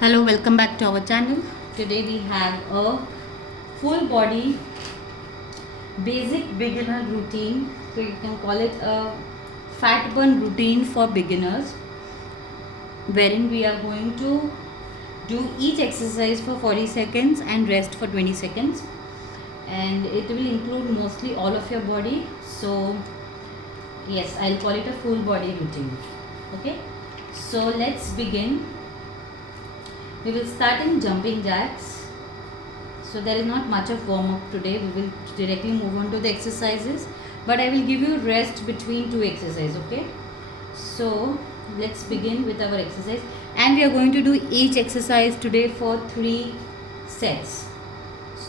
Hello, welcome back to our channel. Today we have a full body basic beginner routine. So you can call it a fat burn routine for beginners, wherein we are going to do each exercise for 40 seconds and rest for 20 seconds. And it will include mostly all of your body. So yes, I'll call it a full body routine. Okay, so let's begin. We will start in jumping jacks. So there is not much of warm up today. We will directly move on to the exercises, but I will give you rest between two exercises. Okay, so let's begin with our exercise, and we are going to do each exercise today for 3 sets,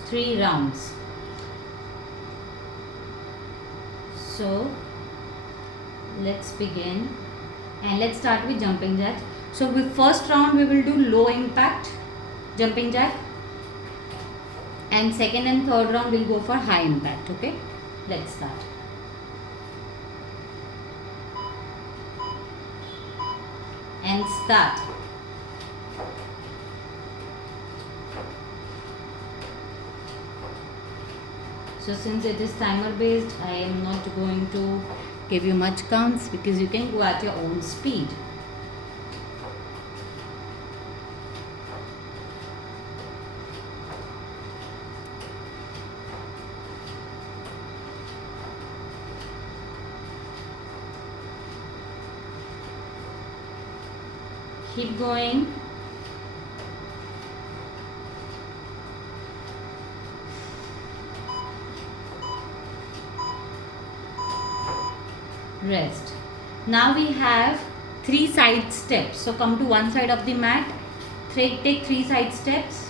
3 rounds. So let's begin, and let's start with jumping jacks. So with first round we will do low impact jumping jack, and second and third round we'll go for high impact. Okay, let's start. And start. So since it is timer based, I am not going to give you much counts because you can go at your own speed. Keep going. Rest. Now we have 3 side steps. So come to one side of the mat, take 3 side steps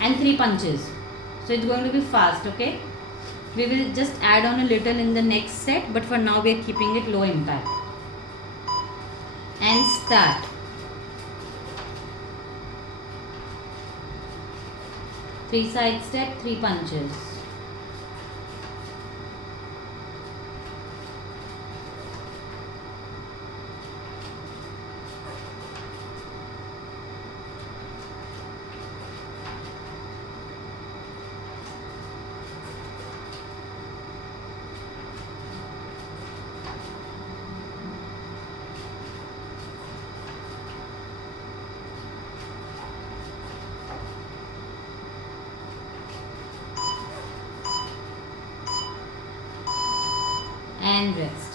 and 3 punches. So it's going to be fast. Okay, we will just add on a little in the next set, but for now we are keeping it low impact. And start. Three side step, 3 punches. And rest.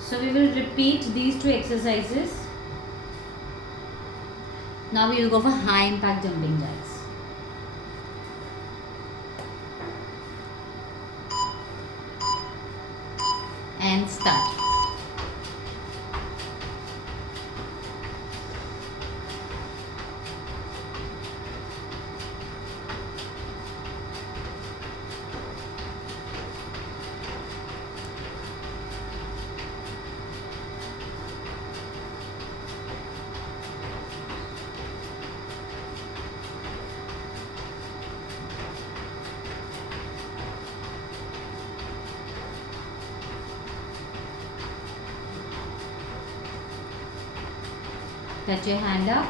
So we will repeat these 2 exercises. Now we will go for high impact jumping jacks. And start. Touch your hand up.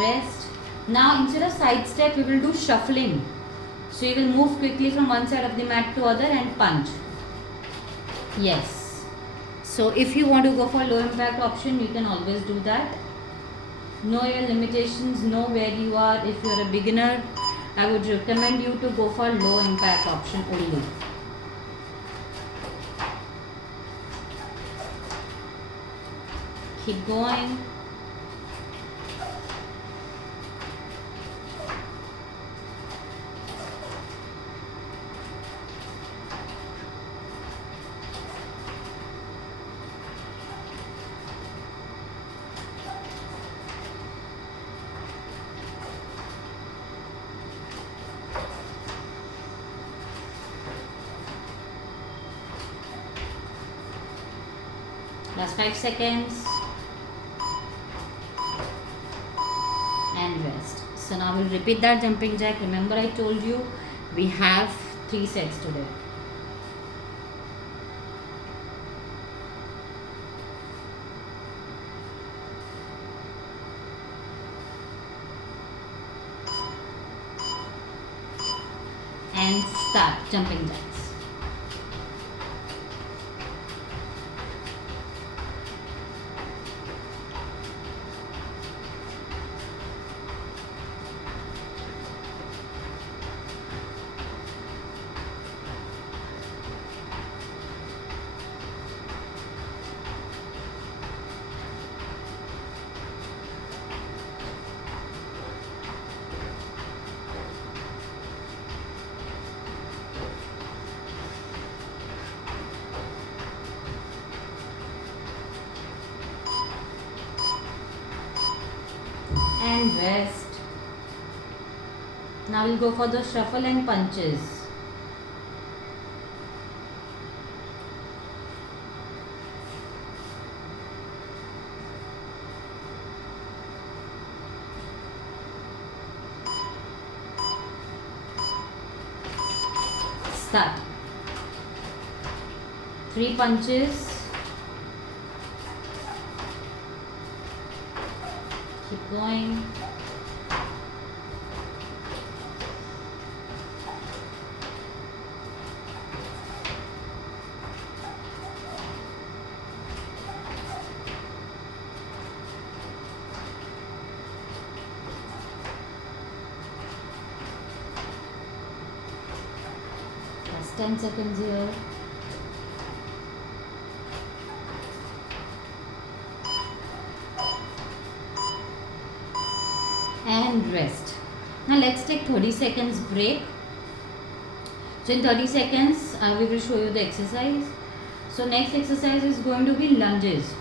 Rest. Now instead of side step we will do shuffling. So you will move quickly from one side of the mat to other and punch. Yes. So if you want to go for low impact option, you can always do that. Know your limitations, know where you are. If you are a beginner, I would recommend you to go for low impact option only. Keep going. Last 5 seconds. And rest. So now we'll repeat that jumping jack. Remember I told you we have 3 sets today. Start jumping jacks. And rest. Now we'll go for the shuffle and punches. Start. 3 punches. Keep going. Last 10 seconds here. And rest. Now let's take 30 seconds break. So in 30 seconds we will show you the exercise. So next exercise is going to be lunges.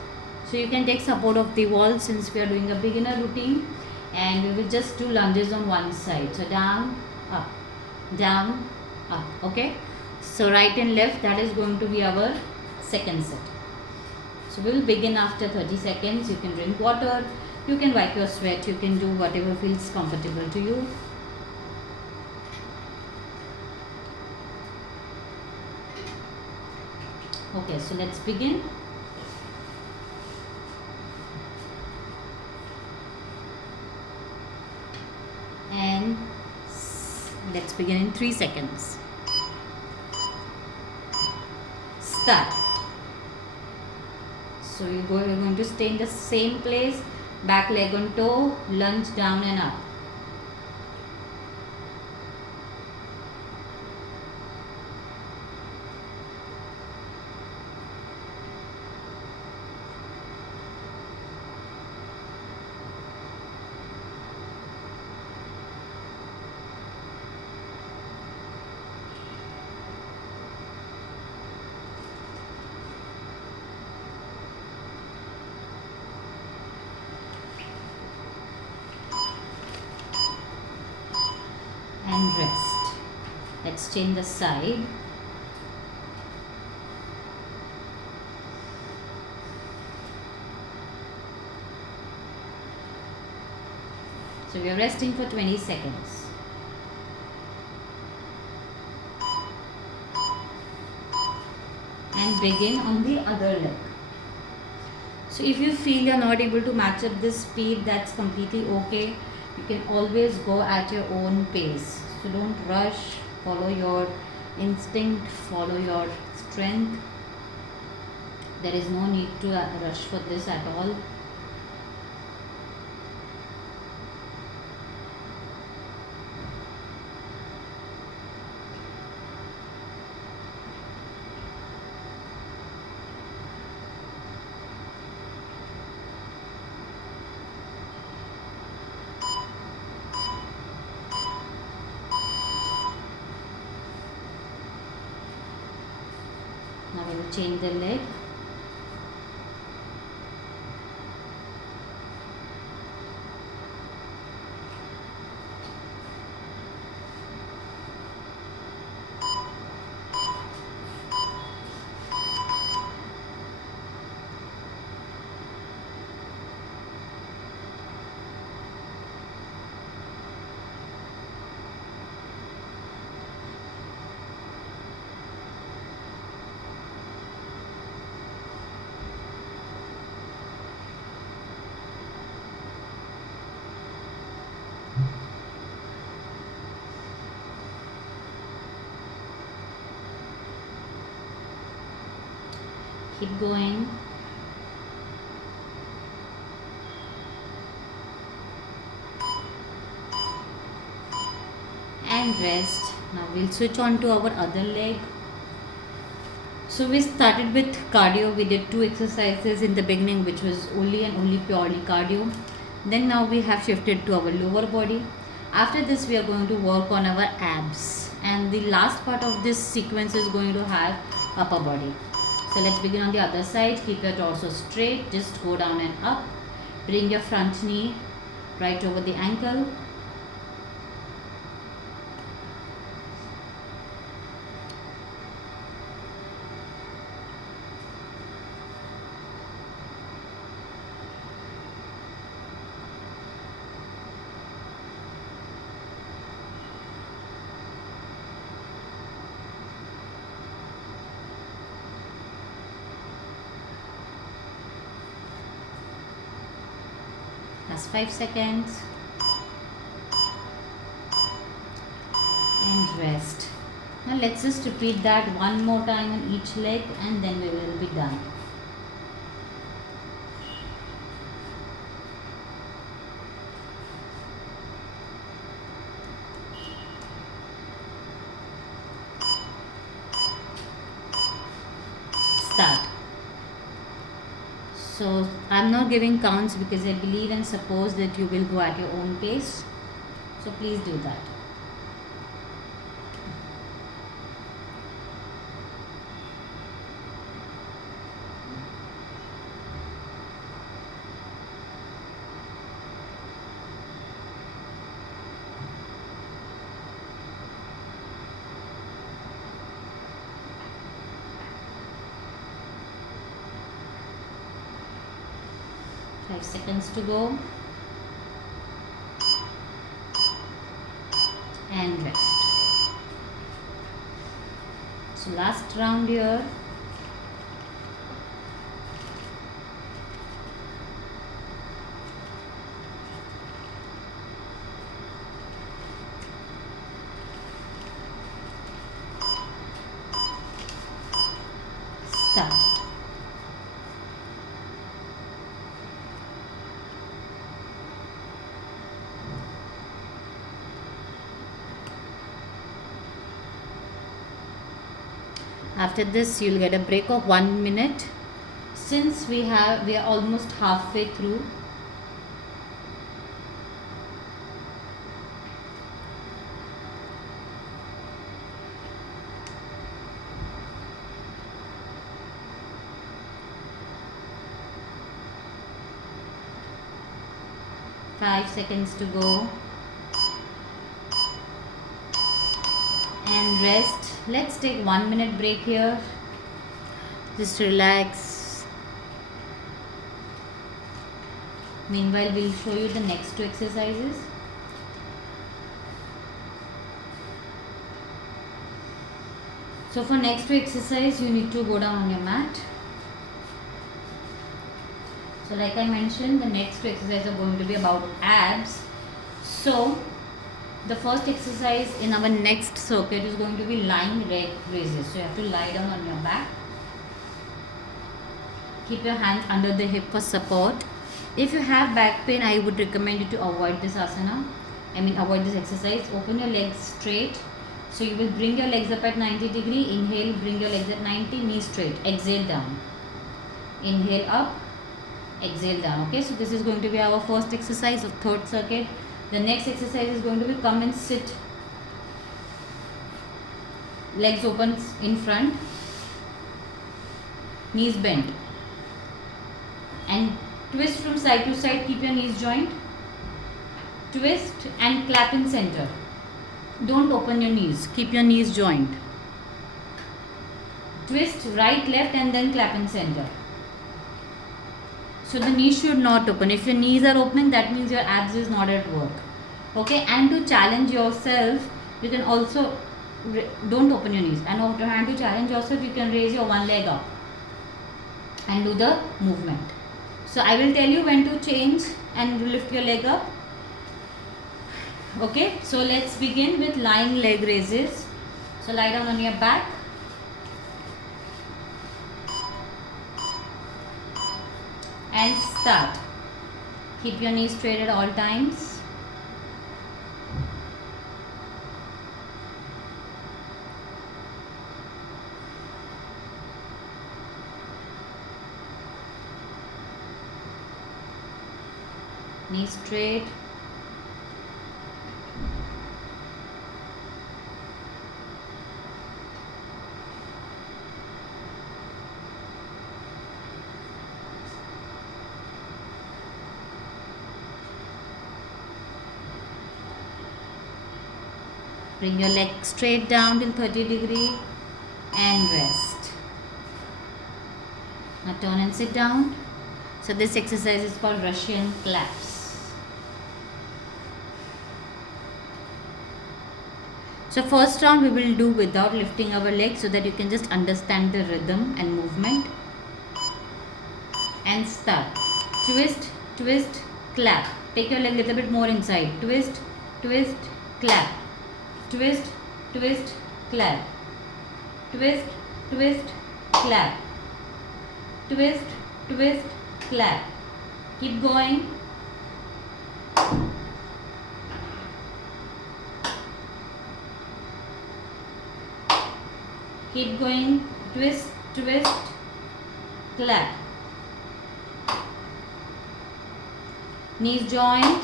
So you can take support of the wall since we are doing a beginner routine, and we will just do lunges on one side. So down, up, down, up. Okay. So right and left, that is going to be our second set. So we will begin after 30 seconds. You can drink water. You can wipe your sweat, you can do whatever feels comfortable to you. Okay, so let's begin. And let's begin in 3 seconds. Start. So you're going to stay in the same place. Back leg on toe, lunge down and up. And rest. Let's change the side. So we are resting for 20 seconds. And begin on the other leg. So if you feel you're not able to match up this speed, that's completely okay. You can always go at your own pace. So don't rush, follow your instinct, follow your strength. There is no need to rush for this at all. Now we will change the leg. Keep going. And rest. Now we'll switch on to our other leg. So we started with cardio. We did 2 exercises in the beginning, which was only and only purely cardio. Then now we have shifted to our lower body. After this, we are going to work on our abs, and the last part of this sequence is going to have upper body. So let's begin on the other side. Keep your torso straight, just go down and up. Bring your front knee right over the ankle. Last 5 seconds. And rest. Now let's just repeat that one more time on each leg, and then we will be done. Start. So I'm not giving counts because I believe and suppose that you will go at your own pace. So please do that. Five seconds to go. And rest. So last round here. Start. After this, you'll get a break of 1 minute. Since we are almost halfway through, five seconds to go. And rest. Let's take 1 minute break here. Just relax. Meanwhile, we'll show you the next 2 exercises. So for next 2 exercise, you need to go down on your mat. So like I mentioned, the next 2 exercises are going to be about abs. So the first exercise in our next circuit is going to be lying leg raises. So you have to lie down on your back. Keep your hands under the hip for support. If you have back pain, I would recommend you to avoid this asana. Avoid this exercise. Open your legs straight. So you will bring your legs up at 90 degree. Inhale, bring your legs at 90, knees straight. Exhale down. Inhale up, exhale down. Okay, so this is going to be our first exercise of third circuit. The next exercise is going to be come and sit. Legs open in front. Knees bent. And twist from side to side. Keep your knees joined. Twist and clap in center. Don't open your knees. Keep your knees joined. Twist right, left, and then clap in center. So the knees should not open. If your knees are opening, that means your abs is not at work. Okay, and to challenge yourself, you can also don't open your knees. And to challenge yourself, you can raise your one leg up and do the movement. So I will tell you when to change and lift your leg up. Okay, so let's begin with lying leg raises. So lie down on your back. and start. Keep your knees straight at all times. Knees straight. Bring your leg straight down till 30 degree and rest. Now turn and sit down. So this exercise is called Russian claps. So first round we will do without lifting our legs so that you can just understand the rhythm and movement. And start. Twist, twist, clap. Take your leg a little bit more inside. Twist, twist, clap. Twist, twist, clap. Twist, twist, clap. Twist, twist, clap. Keep going. Keep going. Twist, twist, clap. Knees joined.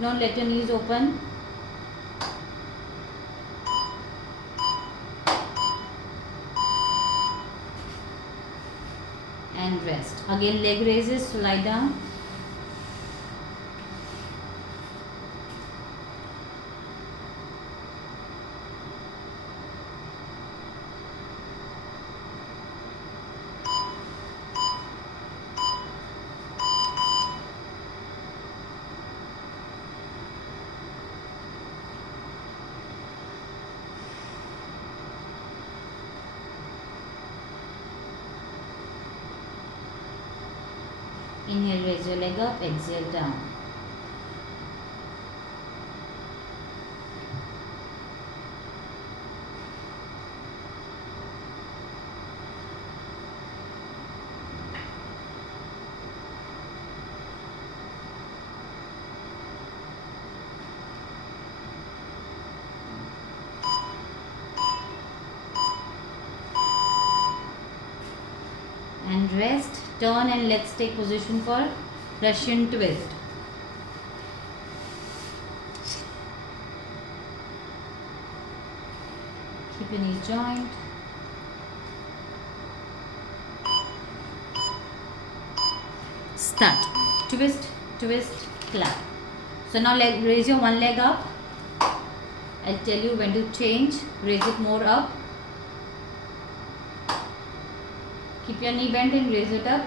Don't let your knees open. And rest. Again leg raises, so lie down. Inhale, raise your leg up, exhale down. And rest. Turn and let's take position for Russian twist. Keep your knees joined. Start. Twist, twist, clap. So now raise your one leg up. I'll tell you when to change. Raise it more up. Keep your knee bent and raise it up.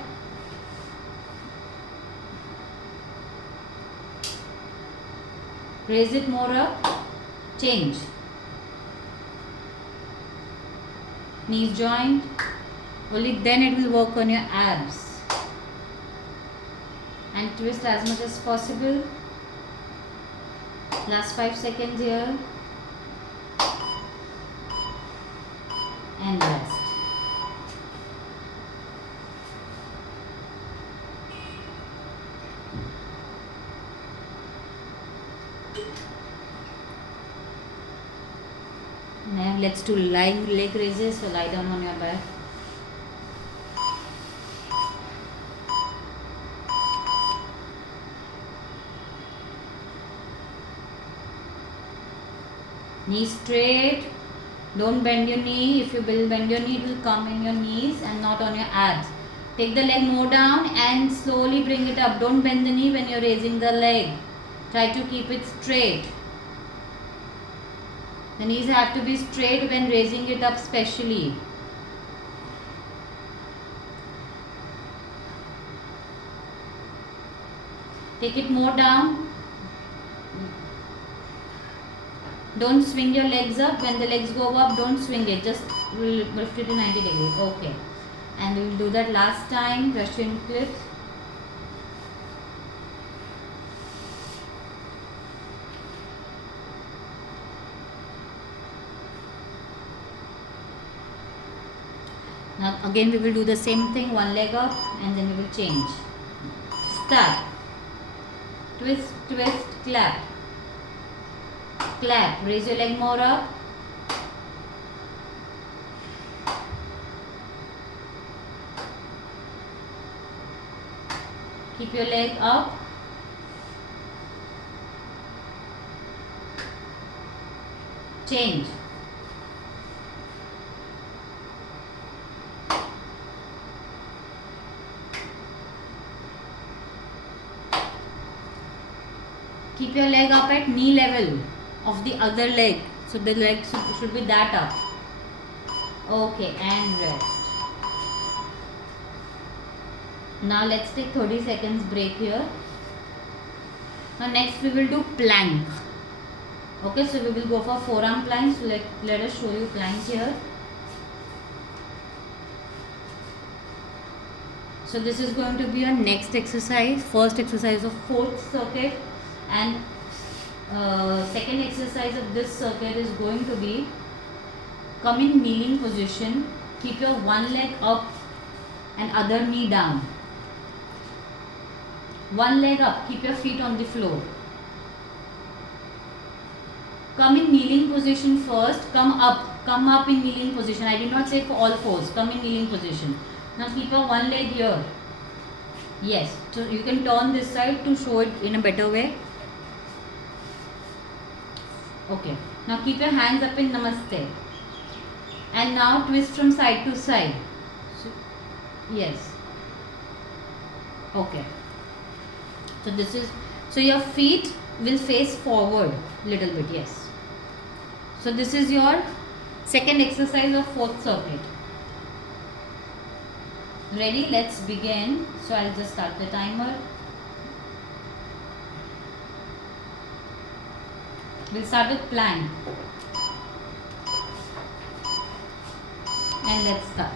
Raise it more up. Change. Knees joined. Only then it will work on your abs. And twist as much as possible. Last 5 seconds here. And rest. Now let's do lying leg raises. So lie down on your back. Knees straight. Don't bend your knee. If you bend your knee, it will come in your knees and not on your abs. Take the leg more down and slowly bring it up. Don't bend the knee when you're raising the leg. Try to keep it straight. The knees have to be straight when raising it up specially. Take it more down. Don't swing your legs up. When the legs go up, don't swing it. Just lift it to 90 degrees. Okay. And we will do that last time. Russian clips. Now again we will do the same thing. One leg up and then we will change. start. Twist, twist, clap. Clap. Raise your leg more up. Keep your leg up. Change. Keep your leg up at knee level of the other leg. So the leg should be that up. Okay, and rest. Now let's take 30 seconds break here. Now next we will do plank. Okay, so we will go for forearm plank. So let us show you plank here. So this is going to be your next exercise. First exercise of fourth circuit, and second exercise of this circuit is going to be come in kneeling position. Keep your one leg up and other knee down. One leg up, keep your feet on the floor. Come in kneeling position first. Come up in kneeling position. I did not say for all fours. Come in kneeling position. Now keep your one leg here. Yes, so you can turn this side to show it in a better way. Okay, now keep your hands up in Namaste. And now twist from side to side. Yes. Okay. So your feet will face forward little bit. Yes. So this is your second exercise of fourth circuit. Ready? Let's begin. So I'll just start the timer. We'll start with plank. And let's start.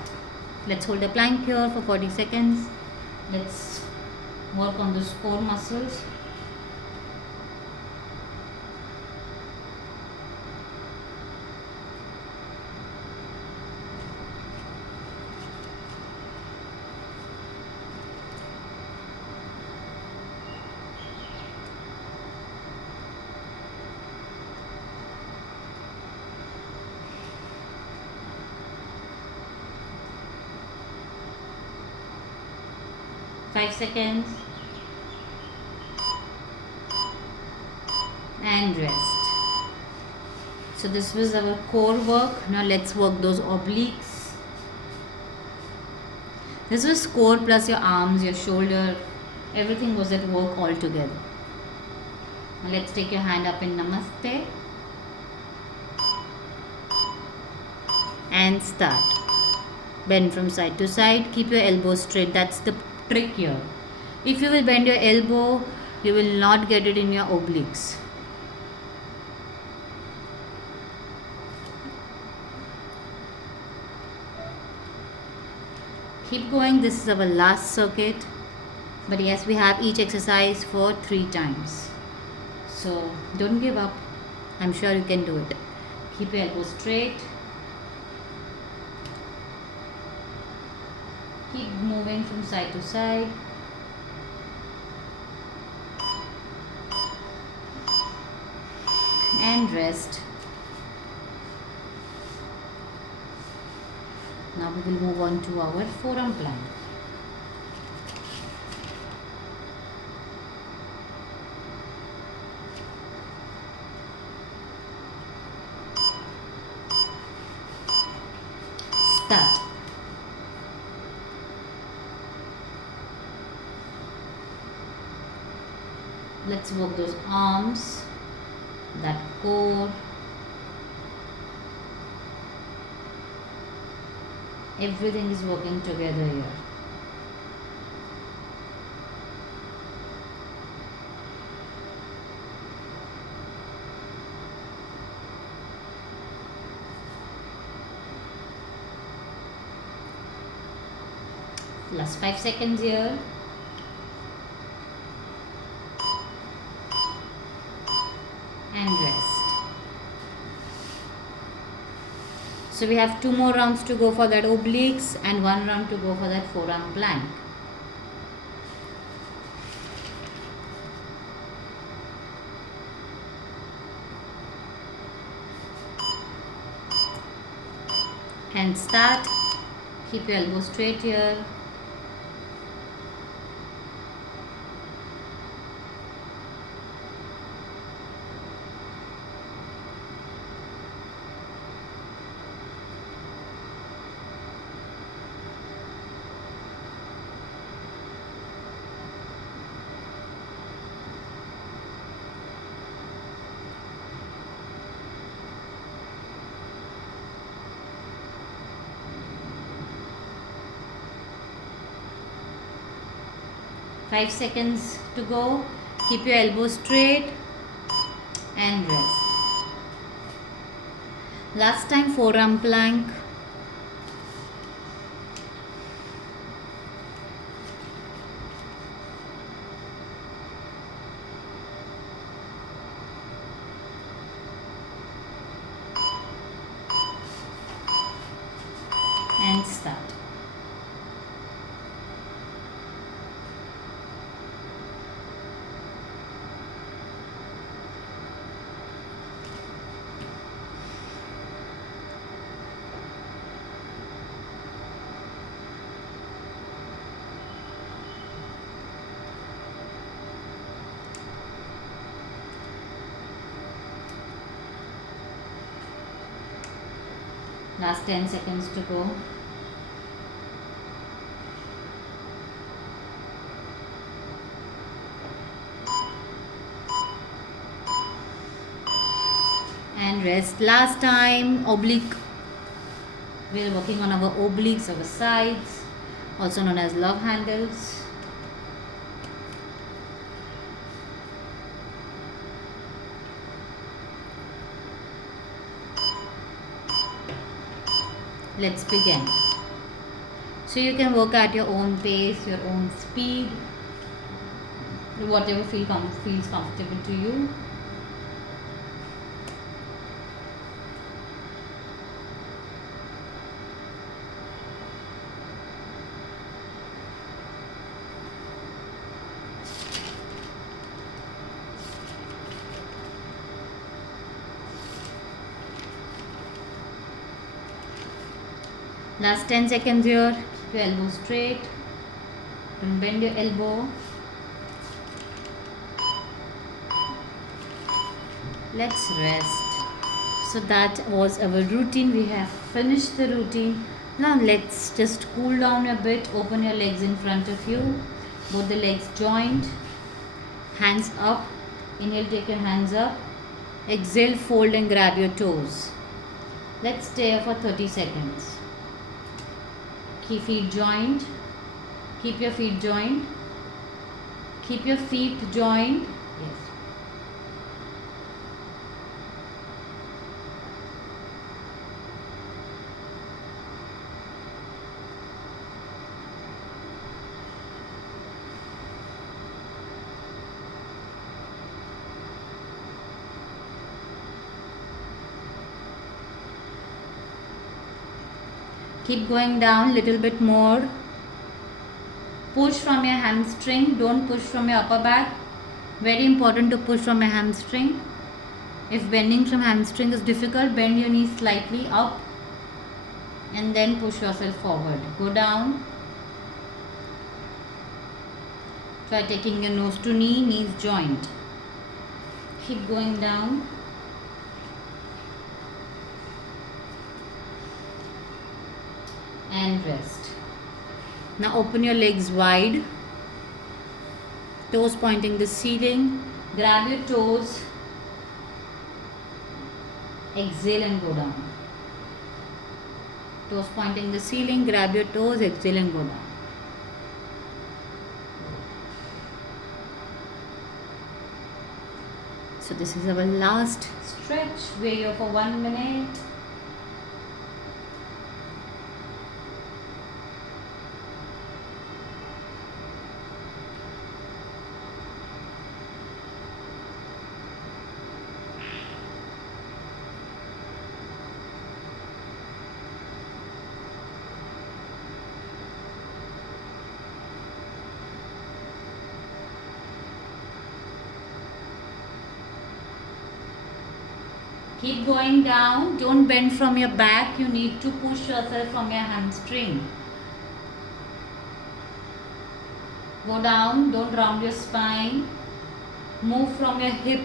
Let's hold the plank here for 40 seconds. Let's work on the core muscles. Five seconds. And rest. So this was our core work. Now let's work those obliques. This was core plus your arms, your shoulder, everything was at work all together. Now let's take your hand up in Namaste and start. Bend from side to side. Keep your elbows straight. That's the trick here. If you will bend your elbow, you will not get it in your obliques. Keep going. This is our last circuit, but yes, we have each exercise for 3 times, so don't give up. I'm sure you can do it. Keep your elbows straight. Keep moving from side to side. And rest. Now we will move on to our forearm plank. Start. Let's work those arms, that core. Everything is working together here. Last 5 seconds here. And rest. So we have 2 more rounds to go for that obliques and 1 round to go for that forearm plank. and start. Keep your elbow straight here. Five seconds to go. Keep your elbow straight and rest. Last time, forearm plank. And start. Last 10 seconds to go. And rest. Last time, oblique. We are working on our obliques, our sides, also known as love handles. Let's begin. So you can work at your own pace, your own speed, whatever feels comfortable to you. Last 10 seconds here. Keep your elbow straight. Don't bend your elbow. Let's rest. So that was our routine. We have finished the routine. Now let's just cool down a bit. Open your legs in front of you. Both the legs joined. Hands up. Inhale, take your hands up. Exhale, fold and grab your toes. Let's stay here for 30 seconds. Keep feet joined. Keep your feet joined. Keep your feet joined. Yes. Keep going down little bit more. Push from your hamstring. Don't push from your upper back. Very important to push from your hamstring. If bending from hamstring is difficult, bend your knees slightly up and then push yourself forward. Go down. Try taking your nose to knee, knees joint. Keep going down. And rest. Now open your legs wide. Toes pointing the ceiling. Grab your toes. Exhale and go down. Toes pointing the ceiling. Grab your toes. Exhale and go down. So this is our last stretch. We're here for 1 minute. Keep going down. Don't bend from your back. You need to push yourself from your hamstring. Go down. Don't round your spine. Move from your hip.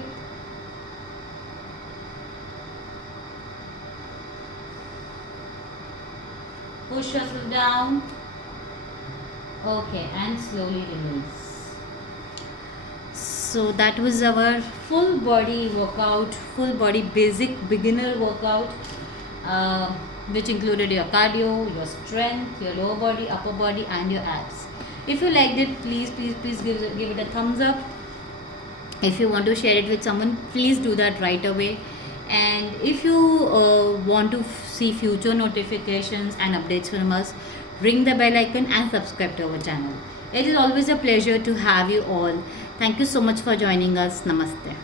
Push yourself down. Okay, and slowly release. So that was our full body workout, full body basic beginner workout, which included your cardio, your strength, your lower body, upper body, and your abs. If you liked it, please give it a thumbs up. If you want to share it with someone, please do that right away. And if you want to see future notifications and updates from us, ring the bell icon and subscribe to our channel. It is always a pleasure to have you all. Thank you so much for joining us. Namaste.